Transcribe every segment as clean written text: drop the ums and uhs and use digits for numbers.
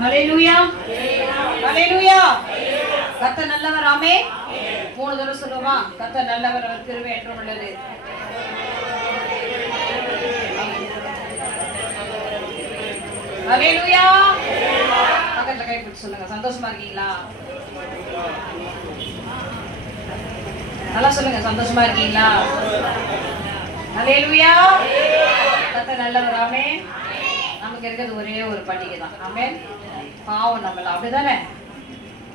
ஹல்லேலூயா, ஹல்லேலூயா. கர்த்தர் நல்லவர். ஆமென். 3 தடவை சொல்லுமா? கர்த்தர் நல்லவர், அவர் கிருபை என்றும் உள்ளது. ஹல்லேலூயா. பக்கத்துல கை பிடிச்சு சொல்லுங்க. சந்தோஷமா இருக்கீங்களா? நல்லா சொல்லுங்க. சந்தோஷமா இருக்கீங்களா? ஹல்லேலூயா. கர்த்தர் நல்லவர். ஆமென். நமக்கு இருக்கிறது ஒரே ஒரு பண்டிகை தான். ஆமென். பாவம் நம்மள அப்படிதானே?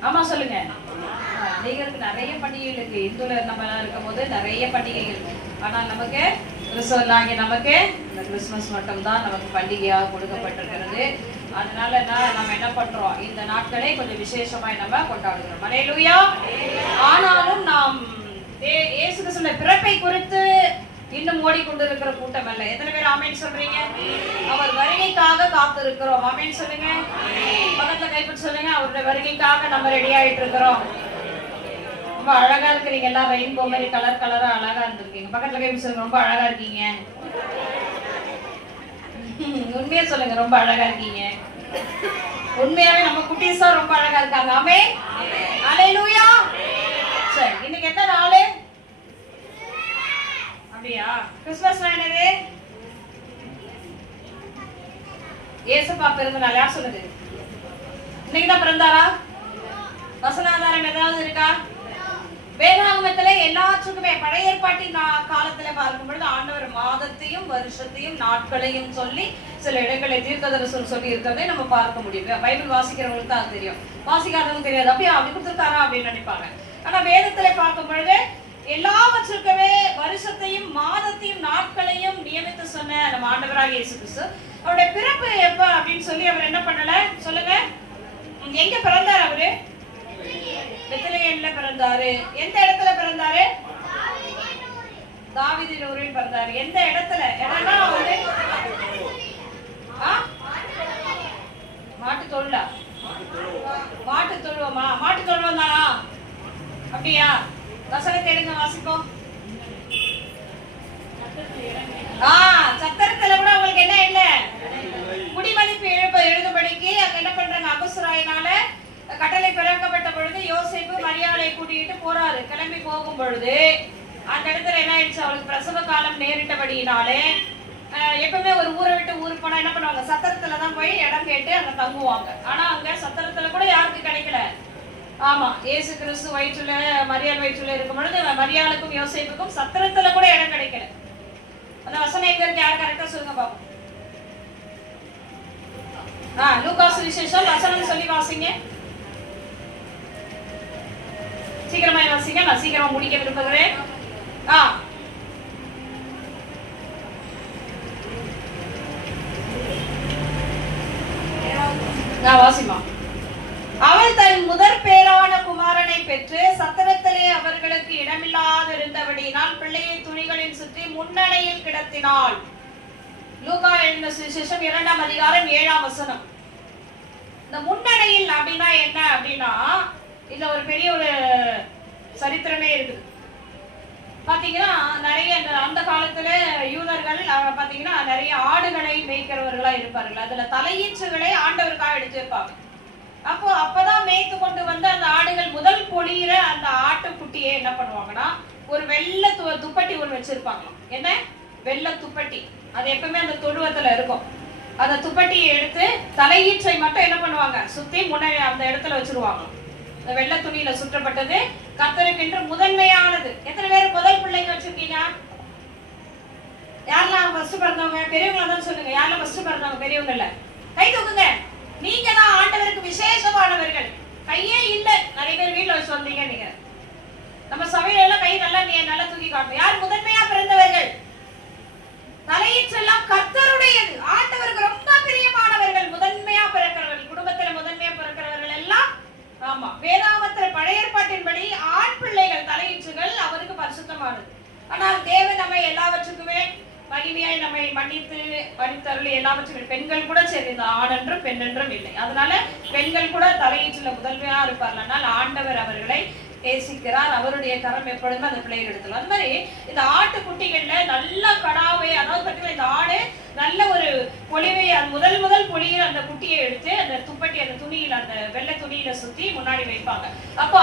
ஆமா சொல்லுங்க. அநேகருக்கு நிறைய பண்டிகைகள் இருக்கு. இந்துல நம்ம இருக்கும் போது நிறைய பண்டிகைகள். ஆனால் நமக்கு கிறிஸ்தவர்களாகிய நமக்கு இந்த கிறிஸ்துமஸ் மட்டும் தான் நமக்கு பண்டிகையாக கொடுக்கப்பட்டிருக்கிறது. அதனால நம்ம என்ன பண்றோம்? இந்த நாட்களை கொஞ்சம் விசேஷமாய் நம்ம கொண்டாடுகிறோம். ஹல்லேலூயா. ஆனாலும் நாம் இயேசு கிறிஸ்துவின் பிறப்பை குறித்து இன்னும் ஓடிக்கொண்டிருக்கிற கூட்டம் அல்ல. எத்தனை பேர் ஆமென் சொல்றீங்க? அவர் வருகைக்காக காத்திருக்கிறோம். ஆமென் சொல்லுங்க. பக்கத்துல கைப்பிடிச்சு சொல்லுங்க. அவருடைய வருகைக்காக நம்ம ரெடி ஆயிட்டு இருக்கிறோம். ரொம்ப அழகா இருக்கிறீங்க எல்லாம். ரெயின்போ மாதிரி கலர் கலரா அழகா இருந்திருக்கீங்க. பக்கத்துல கைப்பிடிச்சு சொல்லுங்க. ரொம்ப அழகா இருக்கீங்க. உண்மையா சொல்லுங்க. ரொம்ப அழகா இருக்கீங்க. உண்மையாவே நம்ம குட்டீஸா ரொம்ப அழகா இருக்காங்க. ஆமென். ஹல்லேலூயா. சரி, இன்னைக்கு எத்தனை நாள்? அப்படியா? கிறிஸ்துமஸ் என்னது? இயேசுப்பா பிறந்த நாள். யார் சொல்லுது? இன்னைக்கு தான் பிறந்தாரா? வசனாதாரம் ஏதாவது இருக்கா? வேதாகமத்துல எல்லாத்துக்குமே பழைய ஏற்பாட்டின் காலத்துல பார்க்கும் பொழுது ஆண்டவர் மாதத்தையும் வருஷத்தையும் நாட்களையும் சொல்லி சில இடங்களை தீர்க்கதரிசனம் சொல்லி இருக்கிறதை நம்ம பார்க்க முடியும். பைபிள் வாசிக்கிறவங்களுக்கு தான் தெரியும், வாசிக்காதவங்க தெரியாது. அப்படியே அப்படி கொடுத்துருக்காரா அப்படின்னு நினைப்பாங்க. ஆனா வேதத்துல பார்க்கும் பொழுது எல்லாவற்றுக்குமே வருஷத்தையும் மாதத்தையும் நாட்களையும் நியமித்து சொன்ன நம்ம ஆண்டவராகிய இயேசு கிறிஸ்து அவருடைய பிறப்பு எப்ப அப்படின்னு சொல்லி அவர் என்ன பண்ணல சொல்லுங்க. எங்க பிறந்தார்? அவரு பெத்லகேம்ல பிறந்தாரு. எந்த இடத்துல பிறந்தாரு? தாவீதின் ஊரில் பிறந்தாரு. எந்த இடத்துல? இடம்னா அவரு மாட்டு தொழுவா? மாட்டு தொழுவமா? மாட்டு தொழுவம் தானா? அப்படியா? வசனத்தை எடுங்க, வாசிப்போம். சத்திரத்துல கூட உங்களுக்கு என்ன இல்ல? குடிமதிப்பு எழுதும்படிக்கு அங்க என்ன பண்றாங்க? அபசுராயினால கட்டளை பிறக்கப்பட்ட பொழுது யோசேப்பு மரியாதை கூட்டிட்டு போறாரு. கிளம்பி போகும் பொழுது அந்த இடத்துல என்ன ஆயிடுச்சு? அவளுக்கு பிரசவ காலம் நேரிட்டபடியினாலே எப்பவுமே ஒரு ஊரை விட்டு ஊருக்கு போனா என்ன பண்ணுவாங்க? சத்திரத்துலதான் போய் இடம் கேட்டு அங்க தங்குவாங்க. ஆனா அங்க சத்திரத்துல கூட யாருக்கு கிடைக்கல. ஆமா, இயேசு கிறிஸ்து வயிற்றுல மரியாள் வயிற்றுல இருக்கும் பொழுது மரியாளுக்கும் யோசேப்புக்கும் சத்திரத்துல கூட இடம் கிடைக்கல. அந்த வசனம் எங்க இருக்கு? யார் கரெக்டா சொல்லுங்க பாப்போம். லூக்கா சுவிசேஷம் வசனம் சொல்லி வாசிங்க. சீக்கிரமா வாசிங்க. நான் சீக்கிரமா முடிக்க விரும்புகிறேன். வாசிமா. அவள் தன் முதற் பேரான குமாரனை பெற்று சத்திரத்திலே அவர்களுக்கு இடமில்லாதிருந்தபடியினால் பிள்ளையை துணிகளில் சுற்றி முன்னணையில் கிடத்தினாள். லூக்கா எழுதின சுவிசேஷம் 2ஆம் அதிகாரம் 7ஆம் வசனம். இந்த முன்னணையில் அப்படின்னா என்ன அப்படின்னா, இதுல ஒரு பெரிய ஒரு சரித்திரமே இருக்குது. பாத்தீங்கன்னா நிறைய அந்த காலத்துல யூதர்கள் பாத்தீங்கன்னா நிறைய ஆடுகளை மேய்க்கிறவர்களா இருப்பார்கள். அதுல தலையீச்சுகளை ஆண்டவருக்காக எடுத்து வைப்பாங்க. அப்பதான் மேய்த்து கொண்டு வந்து அந்த ஆடுகள் முதல் பொழியிற அந்த ஆட்டுக்குட்டியை என்ன பண்ணுவாங்கன்னா ஒரு வெள்ளை துப்பட்டி ஒன்று வச்சிருப்பாங்களாம். என்ன? வெள்ளை துப்பட்டி. அது எப்பவுமே அந்த தொழுவத்துல இருக்கும். அந்த துப்பட்டியை எடுத்து தலையீற்றை மட்டும் என்ன பண்ணுவாங்க? சுத்தி முன்னாடி அந்த இடத்துல வச்சிருவாங்க. இந்த வெள்ளை துணியில சுற்றப்பட்டது கர்த்தருக்கென்று முதன்மையானது. எத்தனை பேர் முதல் பிள்ளைங்க வச்சிருக்கீங்க? யாரெல்லாம் ஃபர்ஸ்ட் பிறந்தவங்க? பெரியவங்க தான் சொல்லுங்க. யாரெல்லாம் ஃபர்ஸ்ட் பிறந்தவங்க? பெரியவங்கல்ல கை தூக்குங்க. நீங்க தான் ஆண்டவருக்கு விசேஷமானவர்கள். கையே இல்ல நிறைய பேர் வீட்டுல வச்சு வந்தீங்க. நீங்க நம்ம சபையில எல்லாம் கை நல்லா தூக்கி காட்டும். யார் முதன்மையா பிறந்தவர்கள்? தலையீற்றெல்லாம் கர்த்தருடையது. ஆண்டவருக்கு ரொம்ப பிரியமானவர்கள் முதன்மையா பிறக்கிறவர்கள். குடும்பத்துல முதன்மையா பிறக்கிறவர்கள் எல்லாம் ஆமா வேதாகமத்துல பழைய ஏற்பாட்டின்படி ஆண் பிள்ளைகள் தலையீற்றுகள் அவருக்கு பரிசுத்தமானது. ஆனால் தேவன் நம்மை எல்லாவற்றுக்குமே மகிமையாய் நம்மை மன்னித்து படித்தருளி எல்லாவற்றுக்கும் பெண்கள் கூட சரி, இந்த ஆண் என்றும் பெண் என்றும் இல்லை. அதனால பெண்கள் கூட தலையீற்றுல முதன்மையா இருப்பார்கள். ஆனால் ஆண்டவர் அவர்களை நேசிக்கிறார். அவருடைய கரம் எப்பொழுதுமே அந்த பிள்ளைகள் எடுத்துலாம். அந்த மாதிரி இந்த ஆட்டுக்குட்டிகள்ல நல்ல கடாவை, அதாவது பார்த்தீங்கன்னா இந்த ஆடு நல்ல ஒரு பொலிவை, முதல் பொலியில அந்த குட்டியை எடுத்து அந்த துப்பட்டி, அந்த துணியில, அந்த வெள்ளை துணியில சுத்தி முன்னாடி வைப்பாங்க. அப்போ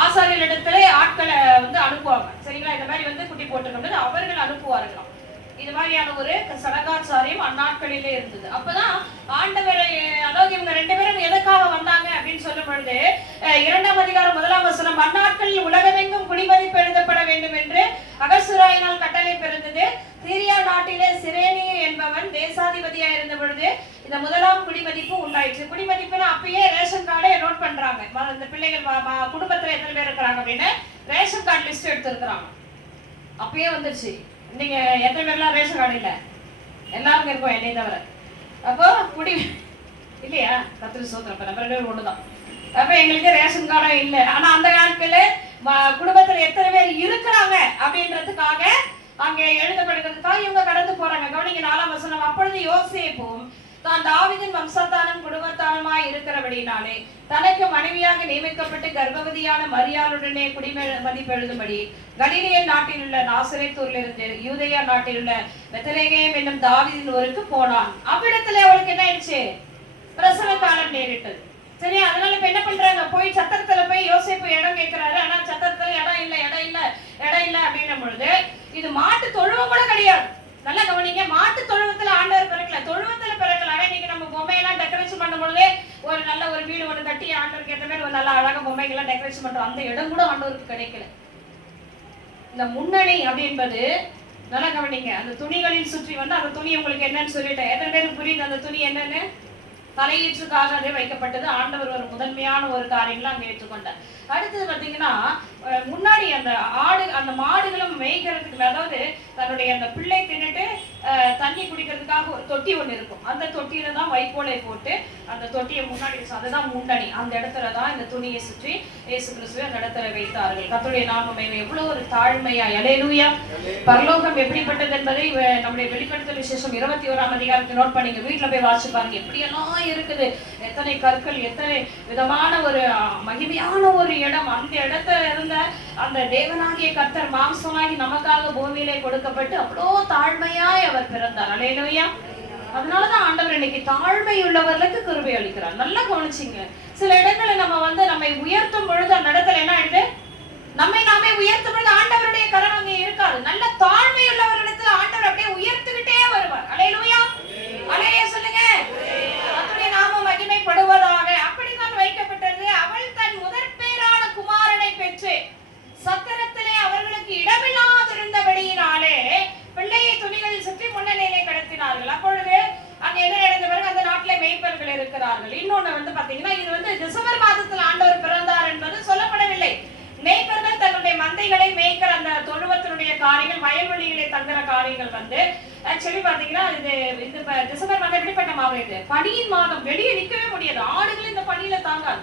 ஆசாரியர்களிடத்துல ஆட்களை வந்து அனுப்புவாங்க. சரிங்களா? இந்த மாதிரி வந்து குட்டி போட்டுக்கணும் அவர்கள் அனுப்புவார்களாம். இது மாதிரியான ஒரு சடங்காச்சாரியம் அந்நாட்களிலே இருந்தது. அப்பதான் ஆண்டவரை, அதாவது இவங்க 2 பேரும் எதற்காக வந்தாங்க அப்படின்னு சொல்லும் பொழுது 2ஆம் அதிகாரம் 1ஆம் வசனம், அந்நாட்களில் உலகமெங்கும் குடிமதிப்பு எழுதப்பட வேண்டும் என்று அகசுராயினால் கட்டளை பிறந்தது. சீரியா நாட்டிலே சிரேனி என்பவன் தேசாதிபதியா இருந்த பொழுது இந்த முதலாம் குடிமதிப்பு உண்டாயிடுச்சு. குடிமதிப்புனா அப்பயே ரேஷன் கார்டை நோட் பண்றாங்க. இந்த பிள்ளைகள் குடும்பத்துல எத்தனை பேர் இருக்கிறாங்க அப்படின்னு ரேஷன் கார்டு லிஸ்ட் எடுத்துருக்குறாங்க. அப்பயே வந்துருச்சு. நீங்க எத்தனை பேர்லாம் ரேஷன் கார்டு இல்ல? எல்லாருக்கும் இருக்கும், என்னை தவிர. அப்போ குடி இல்லையா? கத்திரி சோத்திரம் நம்ம 2 பேரும் ஒண்ணுதான். அப்ப எங்களுக்கு ரேஷன் கார்டும் இல்லை. ஆனா அந்த நாட்கள்ல குடும்பத்துல எத்தனை பேர் இருக்கிறாங்க அப்படின்றதுக்காக அங்க எழுதப்படுகிறதுக்காக இவங்க கடந்து போறாங்க. கவனிங்க 4ஆம் வசனம், அப்பொழுது யோசேப்பும் தான் தாவீதின் வம்சத்தானும் குடும்பத்தானுமாய் இருக்கிறபடினாலே தனக்கு மனைவியாக நியமிக்கப்பட்டு கர்ப்பவதியான மரியாளுடனே குடிமதிப்பு எழுதும்படி கலிலேய நாட்டில் உள்ள நாசரேத்தூரிலிருந்து யூதேயா நாட்டில் உள்ள பெத்லகேம் என்னும் தாவீதின் ஊருக்கு போனான். அவ்விடத்துல அவளுக்கு என்ன ஆயிடுச்சு? பிரசவ காலம் நேரிட்டது. சரி, அதனால இப்ப என்ன பண்றாங்க? போய் சத்திரத்துல போய் யோசேப்பு இடம் கேட்கிறாரு. ஆனா சத்திரத்துல இடம் இல்ல அப்படின்னும் பொழுது இது மாட்டு தொழுவம் கூட கிடையாது. நல்லா கவனிங்க, மாட்டு தொழுவத்துல ஆண்டவர் பிறக்கல, தொழுவத்துல பிறக்கல. ஆனா இன்னைக்கு நம்ம பொம்மையெல்லாம் டெக்கரேஷன் பண்ணும் பொழுதே ஒரு நல்ல ஒரு வீடு ஒண்ணு கட்டி ஆண்டவருக்கு ஏற்ற மாதிரி ஒரு நல்ல அழகா பொம்மைகள்லாம் டெக்கரேஷன் பண்றோம். அந்த இடம் கூட ஆண்டவருக்கு கிடைக்கல. இந்த முன்னணி அப்படின்பது நல்லா கவனிங்க, அந்த துணிகளில் சுற்றி வந்து அந்த துணி உங்களுக்கு என்னன்னு சொல்லிட்டேன். எத்தனை பேருக்கு புரியுது அந்த துணி என்னன்னு? தலையீற்றுக்காக அது வைக்கப்பட்டது. ஆண்டவர் ஒரு முதன்மையான ஒரு காரியங்களை அங்க ஏற்றுக்கொண்டார். அடுத்தது பாத்தீங்கன்னா முன்னாடி அந்த மாடுகளும் மேய்க்கிறதுக்கு, அதாவது தன்னுடைய அந்த பிள்ளை தின்னுட்டு தண்ணி குடிக்கிறதுக்காக ஒரு தொட்டி ஒண்ணு இருக்கும். அந்த தொட்டியில தான் வைக்கோலை போட்டு அந்த தொட்டியை முன்னாடி, அதுதான் முன்னணி. அந்த இடத்துலதான் இந்த துணியை சுற்றி இயேசு கிறிஸ்துவை அந்த இடத்துல வைத்தார்கள். கர்த்தருடைய நாமம் எவ்வளவு ஒரு தாழ்மையா, அல்லேலூயா. பரலோகம் எப்படிப்பட்டது என்பதை நம்முடைய வெளிப்படுத்தல் விசேஷம் 21ஆம் அதிகாரத்தை நோட் பண்ணீங்க, வீட்டுல போய் வாசிச்சு பாருங்க. எப்படியெல்லாம் இருக்குது, எத்தனை கற்கள், எத்தனை விதமான ஒரு மகிமையான ஒரு இடம். அந்த இடத்துல இருந்த அந்த தேவனாகிய கர்த்தர் மாம்சமாகி நமக்காக பூமியிலே கொடுக்கப்பட்டு அவ்வளோ தாழ்மையாய் அவர் பிறந்தார். அல்லேலூயா. அதனாலதான் ஆண்டவர் இன்னைக்கு தாழ்மை உள்ளவர்களுக்கு கிருபை அளிக்கிறார். நல்லா கவனிச்சிங்க, சில இடங்களை நம்மை உயர்த்தும் பொழுது அந்த இடத்துல என்ன ஆயிடுது? நம்மை நாமே உயர்த்தும் பொழுது ஆண்டவருடைய கரம் அங்கே இருக்காது. நல்ல தாழ்மை உள்ளவர்களிடத்துல ஆண்டவர் அப்படியே உயர்த்திக்கிட்டே வருவார். அல்லேலூயா, அல்லேலூயா சொல்லுங்க. கர்த்தருடைய நாமம் மகிமைப்படுவதாக. அப்படித்தான் வைக்கப்பட்டது. அவள் தன் முதற்பேரான குமாரனை பெற்று சத்திரத்திலே அவர்களுக்கு இடமில்லாதிருந்தபடியினாலே பிள்ளையை துணிகளில் சுற்றி முன்னணியிலே கடத்தினார்கள். அப்பொழுது அங்க என்ன நடந்த பிறகு அந்த நாட்டிலே மேய்ப்பர்கள் இருக்கிறார்கள். இன்னொன்னு வந்து பாத்தீங்கன்னா, இது டிசம்பர் மாதத்தில் ஆண்டவர் பிறந்தார் என்பது சொல்லப்படவில்லை. மேய்ப்பர்கள் தன்னுடைய மந்தைகளை மேய்க்கிற அந்த தொழுவத்தினுடைய காரியங்கள், வயல்வெளிகளை தங்குற காரியங்கள் ஆக்சுவலி பாத்தீங்கன்னா இந்த டிசம்பர் மாதம் எப்படிப்பட்ட மாதம்? இது பனியின் மாதம். வெளியே நிக்கவே முடியாது. ஆடுகள் இந்த பனியில தாங்காது.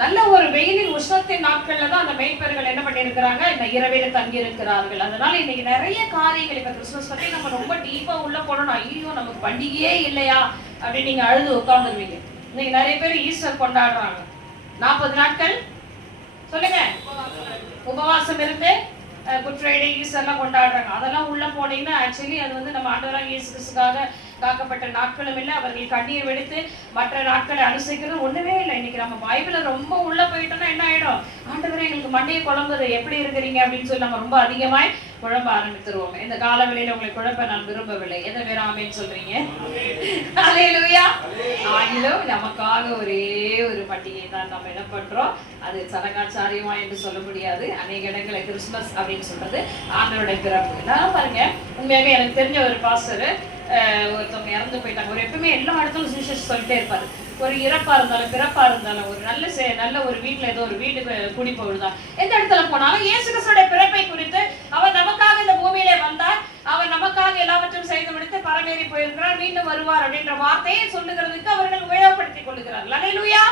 நல்ல ஒரு வெயிலின் உஷ்ணத்தின் நாட்கள்ல தான் அந்த மேய்ப்பர்கள் என்ன பண்ணிருக்கிறாங்க? இந்த இரவில தங்கி இருக்கிறார்கள். அதனால இன்னைக்கு நிறைய காரியங்கள், இப்ப கிறிஸ்துமஸ் பத்தி நம்ம ரொம்ப டீப்பா உள்ள போனோம். ஐயோ நமக்கு பண்டிகையே இல்லையா அப்படின்னு நீங்க அழுது உட்கார்ந்துருவீங்க. இன்னைக்கு நிறைய பேர் ஈஸ்டர் கொண்டாடுறாங்க. 40 நாட்கள் சொல்லுங்க உபவாசம் இருந்து குட் ஃப்ரைடே ஈஸ்டர்லாம் கொண்டாடுறாங்க. அதெல்லாம் உள்ள போனீங்கன்னா ஆக்சுவலி அது நம்ம ஆண்டவராக இயேசு கிறிஸ்துக்காக காக்கப்பட்ட நாட்களும் இல்லை. அவர்கள் கண்ணீர் வெடித்து மற்ற நாட்களை அனுசரிக்கிறது ஒண்ணுமே இல்லை. இன்னைக்கு நம்ம பைபிள ரொம்ப உள்ள போயிட்டோம்னா என்ன ஆயிடும்? ஆண்டவரே எங்களுக்கு மண்டையை குழம்புது, எப்படி இருக்கிறீங்க அப்படின்னு சொல்லி நம்ம ரொம்ப அதிகமாய் குழம்ப ஆரம்பித்துருவோம். இந்த காலவெளியில உங்களை குழப்ப நான் விரும்பவில்லை. எதை வேற ஆமேன்னு சொல்றீங்க? அல்லேலூயா. ஆகிலும் நமக்காக ஒரே ஒரு பண்டிகை தான் நம்ம என்ன பண்றோம். அது சடங்காச்சாரியமா என்று சொல்ல முடியாது. அநேக இடங்களை கிறிஸ்துமஸ் அப்படின்னு சொல்றது ஆண்டவருடைய பிறப்பு. நான் பாருங்க, உண்மையாக எனக்கு தெரிஞ்ச ஒரு பாஸ்டர் ஒருத்தவங்க இறந்து போயிட்டாங்க. ஒரு எப்பவுமே எல்லா இடத்துலும் சுவிசேஷம் சொல்லிட்டே இருப்பாரு. ஒரு இறப்பா இருந்தாலும் பிறப்பா இருந்தாலும் ஒரு நல்ல ஒரு வீட்டுல ஏதோ ஒரு வீடு குடி போகுதான், எந்த இடத்துல போனாலும் இயேசு கிறிஸ்துவோட பிறப்பை குறித்து, அவர் நமக்காக இந்த பூமியிலே வந்தார், அவர் நமக்காக எல்லாவற்றையும் செய்து முடித்து பரமேறி போயிருக்கிறார், மீண்டும் வருவார் அப்படின்ற வார்த்தையை சொல்லுகிறதுக்கு அவர்கள் உபயோகப்படுத்திக் கொள்கிறார்கள். அல்லேலூயா.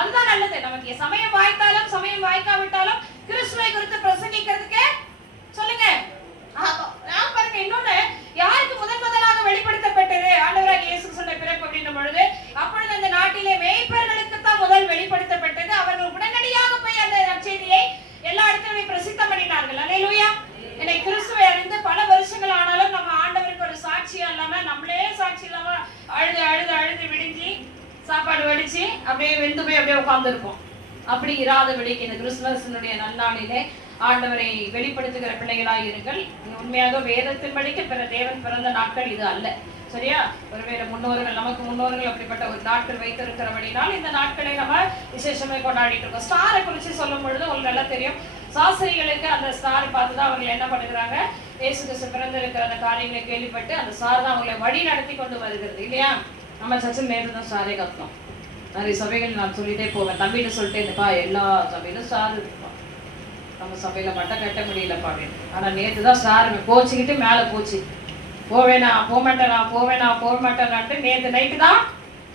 அதுதான் நல்லது. நமக்கு சமயம் வாய்த்தாலும் சமயம் வாய்க்காவிட்டாலும் கிறிஸ்துவை குறித்து பிரசங்கிக்கிறதுக்கு சொல்லுங்க. பாருங்க, இன்னொன்னு யாருக்கு முதலாக வெளிப்படுத்தப்பட்டது ஆண்டவராகிய இயேசு கிறிஸ்துவின் பிறப்பு அப்படின்ற பொழுது, அப்பொழுது அந்த நாட்டிலே மேய்ப்பர்களுக்கு தான் முதல் வெளிப்படுத்தப்பட்டது. அவர்கள் உடனடியாக சாப்பாடு வடிச்சு அப்படியே வெந்து போய் அப்படியே உட்கார்ந்துருப்போம். அப்படி இராதபடிக்கு இந்த கிறிஸ்துமஸினுடைய நன்னாளிலே ஆண்டவரை வெளிப்படுத்துகிற பிள்ளைகளாய் இருங்கள். உண்மையாக வேதத்தின்படிக்கு பிற தேவன் பிறந்த நாட்கள் இது அல்ல. சரியா? ஒருவேளை முன்னோர்கள், நமக்கு முன்னோர்கள் அப்படிப்பட்ட ஒரு நாட்கள் வைத்திருக்கிறபடினால் இந்த நாட்களை நம்ம விசேஷமே கொண்டாடிட்டு இருக்கோம். ஸ்டாரை குறித்து சொல்லும் பொழுது உங்களுக்கு நல்லா தெரியும், சாஸ்திரிகளுக்கு அந்த ஸ்டார் பார்த்துதான் அவர்கள் என்ன பண்ணுகிறாங்க, இயேசு கிறிஸ்து பிறந்திருக்கிற அந்த காரியங்களை கேள்விப்பட்டு அந்த ஸ்டார் தான் அவங்களை வழி நடத்தி கொண்டு வருகிறது இல்லையா? நம்ம சச்சின் நேற்று தான் ஸ்டாரே கத்தோம். நிறைய சபைகள் நான் சொல்லிட்டே போவேன், தம்பிட்டு சொல்லிட்டே இருப்பா, எல்லா சபையிலும் ஸ்டார் இருப்பா, நம்ம சபையில மட்டும் கட்ட முடியலப்பா அப்படின்னு. ஆனா நேற்று தான் ஸ்டார் கோச்சிக்கிட்டு மேல போச்சு, போவேனா போமாட்டேனான்ட்டு நேற்று நைட்டு தான்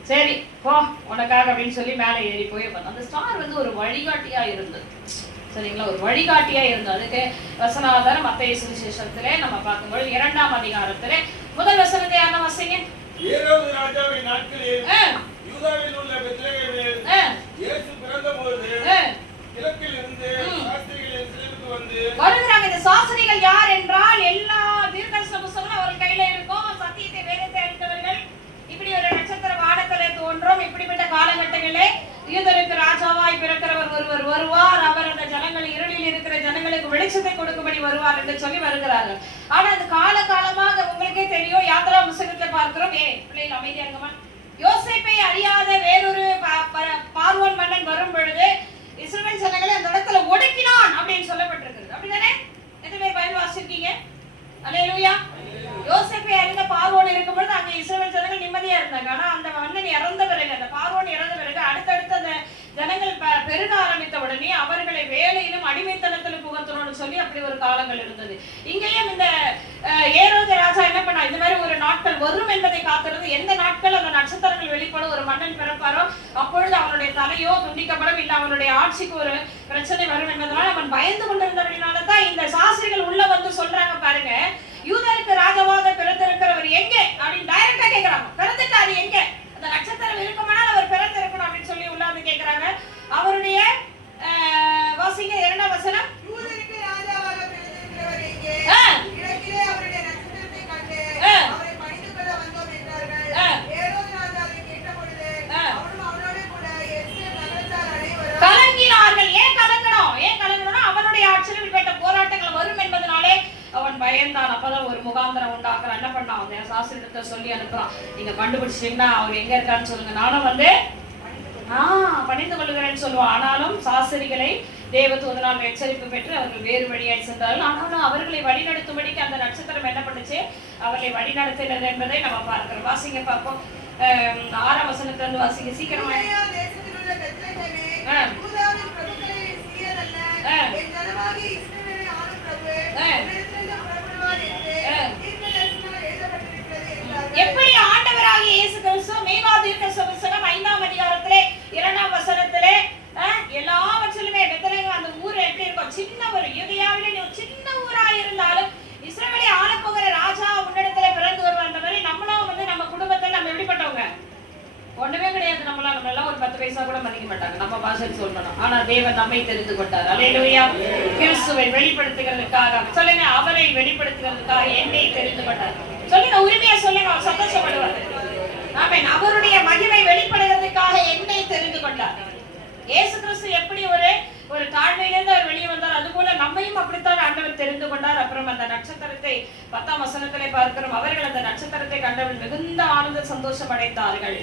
சரி போ உனக்காக அப்படின்னு சொல்லி மேலே ஏறி போய் அந்த ஸ்டார் வந்து ஒரு வழிகாட்டியா இருந்தது. சரிங்களா? ஒரு வழிகாட்டியா இருந்தது. அதுக்கு வசனாதாரம் மத்தேயு சுவிசேஷத்திலே நம்ம பார்க்கும்போது 2ஆம் அதிகாரத்திலே முதல் வசனத்தை யாரும் வாசிங்க. ஏரோது ராஜாவின் நாட்களில் யூதாவில் உள்ள பெத்லகேமில் இயேசு பிறந்தபோது கிழக்கில் இருந்து சாஸ்திரிகள் எருசலேமுக்கு வந்து வருகிறாங்க. இந்த சாஸ்திரிகள் யார் என்றால் எல்லா தீர்க்கதரிசன புத்தகங்களும் அவர்கள் கையில இருக்கும். சத்தியத்தை வேதத்தை அறிந்தவர்கள். இப்படி ஒரு நட்சத்திர வானத்திலே தோன்றும். இப்படிப்பட்ட காலகட்டங்களே யூதருக்கு ராஜாவாய் பிறக்கிறவர் ஒருவர் வருவார், அவர் அந்த ஜனங்கள் இருளில் இருக்கிற ஜனங்களுக்கு வெளிச்சத்தை கொடுக்கும்படி வருவார் என்று சொல்லி வருகிறார்கள். ஆனா அது காலகாலமாக உங்களுக்கே தெரியும், யாத்திரா புத்தகத்தை பார்க்கிறோம். பிள்ளைகள் அமைதியா இருங்கம்மா. யோசேப்பை அறியாத வேறொரு பார்வோன் மன்னன் வரும் பொழுது இஸ்ரவேல் ஜனங்களை அந்த இடத்துல ஒடுக்கினான் அப்படின்னு சொல்லப்பட்டிருக்கிறது. அப்படிதானே? எத்தனை பேர் பைபிள் வாசிச்சிருக்கீங்க? அல்லேலூயா. யோசேப்பை அறிந்த பார்வோன் இருக்கும் பொழுது அங்க இஸ்ரவேல் ஜனங்கள் நிம்மதியா இருந்தாங்க. ஆனா அந்த மன்னன் இறந்த பிறகு, அந்த பார்வோன் இறந்த பிறகு அடுத்தடுத்து அந்த ஜனங்கள் பெருக ஆரம்பித்த உடனே அவர்களை வேலையிலும் அடிமைத்தனத்திலும் புகத்தணும்னு சொல்லி அப்படி ஒரு காலங்கள் இருந்தது. இங்கேயும் இந்த ஏரோது ராஜா என்ன பண்ணா, இந்த மாதிரி ஒரு நாட்கள் வரும் என்பதை காத்திருந்து, எந்த நாட்கள் அந்த நட்சத்திரங்கள் வெளிப்படும் ஒரு மன்னன் பிறப்பாரோ அப்பொழுது அவனுடைய தலையோ துண்டிக்கப்படும், இல்ல அவனுடைய ஆட்சிக்கு ஒரு பிரச்சனை வரும் என்பதனால அவன் பயந்து கொண்டிருந்தபடினாலதான் இந்த சாஸ்திரிகள் உள்ள வந்து சொல்றாங்க, பாருங்க, யூதருக்கு ராஜாவாக பிறந்திருக்கிறவர் எங்கே அப்படின்னு டைரக்டா கேட்கிறாங்க. பிறந்துட்டாரு எங்க? அந்த நட்சத்திரம் இருக்குமானால் அவர் பிறந்திருக்கணும் அப்படின்னு சொல்லி உள்ளாந்து கேட்கிறாங்க. அவருடைய வாசிங்க 2ஆம் வசனம். யூதருக்கு ராஜாவாக பிறந்திருக்கிறவர் எங்கே? கிழக்கிலே அவருடைய நட்சத்திரத்தை கண்டு அவரை பணிந்து கொள்ள வந்தோம் என்றார்கள். ஏரோது ராஜா அதை கேட்டபொழுது அவனும் அவனோடு கூட எருசலேம் நகரத்தார் அனைவரும் கலங்கினார்கள். ஏன் கலங்கணும்னா அவனுடைய ஆட்சியில் இப்படிப்பட்ட போராட்டங்கள் வரும் என்பதனாலே அவன் பயந்தான். அப்பதான் ஒரு முகாந்திரம் உண்டாக்குறான். என்ன பண்ணான், அந்த சாஸ்திரத்தை சொல்லி அனுப்புறான், நீங்க கண்டுபிடிச்சிட்டீங்கன்னா அவர் எங்க இருக்கான்னு சொல்லுங்க, நானும் வந்து பணிந்து கொள்ளுகிறேன்னு சொல்லுவான். ஆனாலும் சாஸ்திரிகளை தேவதூதனால் எச்சரிப்பு பெற்று அவர்கள் வேறு வழியாய் சென்றார்கள். ஆனாலும் அவர்களை வழிநடத்தும்படிக்கு அந்த நட்சத்திரம் என்ன பண்ணுச்சு, அவர்களை வழிநடத்தினது என்பதை நம்ம பார்க்கிறோம். வாசிங்க பார்ப்போம். 6ஆம் வசனத்துல இருந்து வாசிங்க சீக்கிரமா. தேசத்தில் உள்ள பெத்லகேமே, யூதாவின் பிரபுக்களே சிறியதல்ல, என் ஜனமாகிய இஸ்ரவேலை ஆளும் பிரபு உன்னிடத்திலிருந்து புறப்படுவார் என்று தீர்க்கதரிசனத்தில் எழுதப்பட்டிருக்கிறது என்றார்கள். எப்படி ஆண்டவராகிய இயேசு கிறிஸ்து மேகா தீர்க்கதரிசன புத்தகம் 5ஆம் அதிகாரத்திலே 2ஆம் வசனத்திலே எல்லாவற்றிலுமே பெத்லகேம் அந்த ஊர் எப்படி இருக்கும், சின்ன ஒரு யூதேயாவிலே சின்ன ஊரா இருந்தாலும் இஸ்ரவேலை ஆளப்போகிற ராஜா உன்னிடத்துல பிறந்து வருவார். அந்த மாதிரி நம்மளும் வந்து நம்ம குடும்பத்துல நம்ம எப்படிப்பட்டவங்க, ஒண்ணுமே கிடையாது. நம்மளாம் ஒரு 10 பைசா கூட மதிக்க மாட்டாங்க, நம்ம பாஷையில் சொல்லணும். ஆனா தேவன் நம்மை தெரிந்து கொண்டார். அல்லேலூயா. கிறிஸ்துவை வெளிப்படுத்துகிறதுக்காக சொல்லுங்க, அவரை வெளிப்படுத்துகிறதுக்காக என்னை தெரிந்து கொண்டார். சொல்லுங்க, உரிமையா சொல்லுங்க, அவர் சந்தோஷப்படுவார். ஆமென். அவருடைய மகிமை வெளிப்படுகிறதுக்காக என்னை தெரிந்து கொண்டார். இயேசு கிறிஸ்து எப்படி ஒரு தாழ்மையிலிருந்து அவர் வெளியே வந்தார், அது போல நம்மையும் அப்படித்தான் ஆண்டவர் தெரிந்து கொண்டார். அப்புறம் அந்த நட்சத்திரத்தை 10ஆம் வசனத்திலே பார்க்கிறோம், அவர்கள் அந்த நட்சத்திரத்தை கண்டவர்கள் மிகுந்த ஆனந்த சந்தோஷம் அடைந்தார்கள்.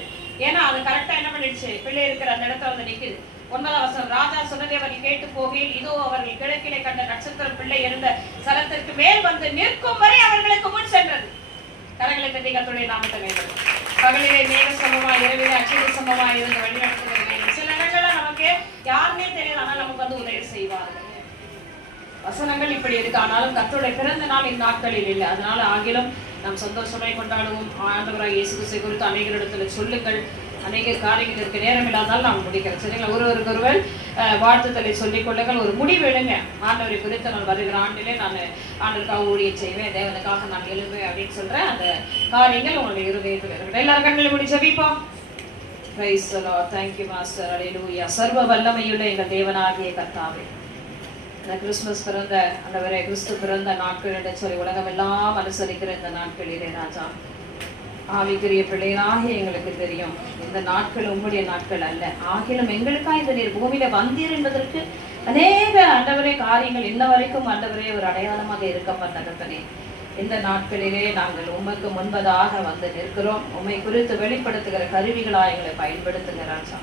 ஏன்னா அது கரெக்டா என்ன பண்ணிடுச்சு, பிள்ளை இருக்கிற அந்த இடத்துல வந்து நிக்குது. 9ஆம் வசனம், ராஜா சொன்னதை அவர்கள் கேட்டு போகையில் இதோ அவர்கள் கிழக்கிலே கண்ட நட்சத்திரம் பிள்ளை இருந்த சலத்திற்கு மேல் வந்து நிற்கும் வரை அவர்களுக்கு முன் சென்றது. கரங்களை தட்டி கர்த்தருடைய நாமத்தை வேண்டும். பகலிலே மேக சமமாய், இரவிலே அக்கினி சமமாய் இருந்து வழிநடத்துகிற சில இடங்கள்ல நமக்கு யாருமே தெரியாது, ஆனால் நமக்கு வந்து உதவி செய்வார்கள். வசனங்கள் இப்படி இருக்கு. ஆனாலும் கர்த்தருடைய பிறந்த நாள் இந்த நாட்களில் இல்லை. அதனால ஆகிலும் நாம் சந்தோஷமாய் கொண்டாடுவோம். ஆண்டவராகிய இயேசு கிறிஸ்துவை குறித்து அநேகரிடத்துல சொல்லுங்கள். அநேக காரியங்கள் இருக்கு, நேரம் இல்லாதாலும் நாம் முடிக்கிறோம். சரிங்களா? ஒருவருக்கொருவர் வாழ்த்துக்களை சொல்லிக் கொள்ளுங்கள். ஒரு முடிவு எடுங்க, ஆண்டவரை குறித்து நான் வருகிற ஆண்டிலே நான் ஆண்டவருக்காக ஊழியம் செய்வேன், தேவனுக்காக நான் எழுவேன் அப்படின்னு சொல்றேன். அந்த காரியங்கள் உங்களுடைய இருதயத்தில் இருக்கட்டும். எல்லாரும் கண்களை மூடி ஜெபிப்போம். Praise the lord. Thank you master. அல்லேலூயா. சர்வ வல்லமையுள்ள எங்கள் தேவனாகிய கர்த்தாவே, இந்த கிறிஸ்துமஸ் பிறந்த ஆண்டவரே, கிறிஸ்து பிறந்த நாட்கள் என்று சொல்லி உலகம் எல்லாம் அனுசரிக்கிற இந்த நாட்களிலே ராஜா, ஆவிக்குரிய பிள்ளைகளாக எங்களுக்கு தெரியும் இந்த நாட்கள் உங்களுடைய நாட்கள் அல்ல. ஆகிலும் எங்களுக்காக இந்த நீர் பூமியில வந்தீர் என்பதற்கு அநேக ஆண்டவரே காரியங்கள் இன்ன வரைக்கும் ஆண்டவரே ஒரு அடையாளமாக இருக்கப்பட்ட தகப்பனே, இந்த நாட்களிலே நாங்கள் உமக்கு முன்பதாக வந்து நிற்கிறோம். உம்மை குறித்து வெளிப்படுத்துகிற கருவிகளாக எங்களை பயன்படுத்துங்க ராஜா.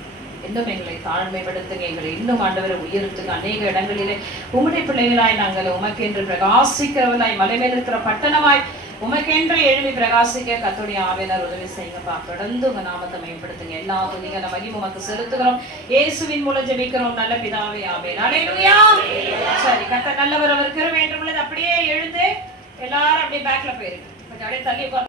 இன்னும் எங்களை தாழ்மைப்படுத்துங்க, எங்களை இன்னும் ஆண்டவரை உயர்த்துங்க. அநேக இடங்களிலே உம்முடைய பிள்ளைகளாய் நாங்கள் உமக்கென்று பிரகாசிக்கிறவர்களாய், மலைமேல் இருக்கிற பட்டணமாய் உமக்கென்று எழுதி பிரகாசிக்க கர்த்தருடைய ஆவியானவர் உதவி செய்யுங்கப்பா. தொடர்ந்து உங்க நாமத்தை மேம்படுத்துங்க. எல்லா துதிகளை மகிமை உமக்கு செலுத்துகிறோம். இயேசுவின் மூலம் ஜெபிக்கிறோம் நல்ல பிதாவே, ஆமென். அல்லேலூயா. சரி, கர்த்தர் நல்லவர், அவர் கிருபை என்றும் உள்ளது. அப்படியே எழுந்து எல்லாரும் அப்படியே பேக்ல போயிருங்க, கொஞ்சம் அப்படியே தள்ளி உட்கார்ந்து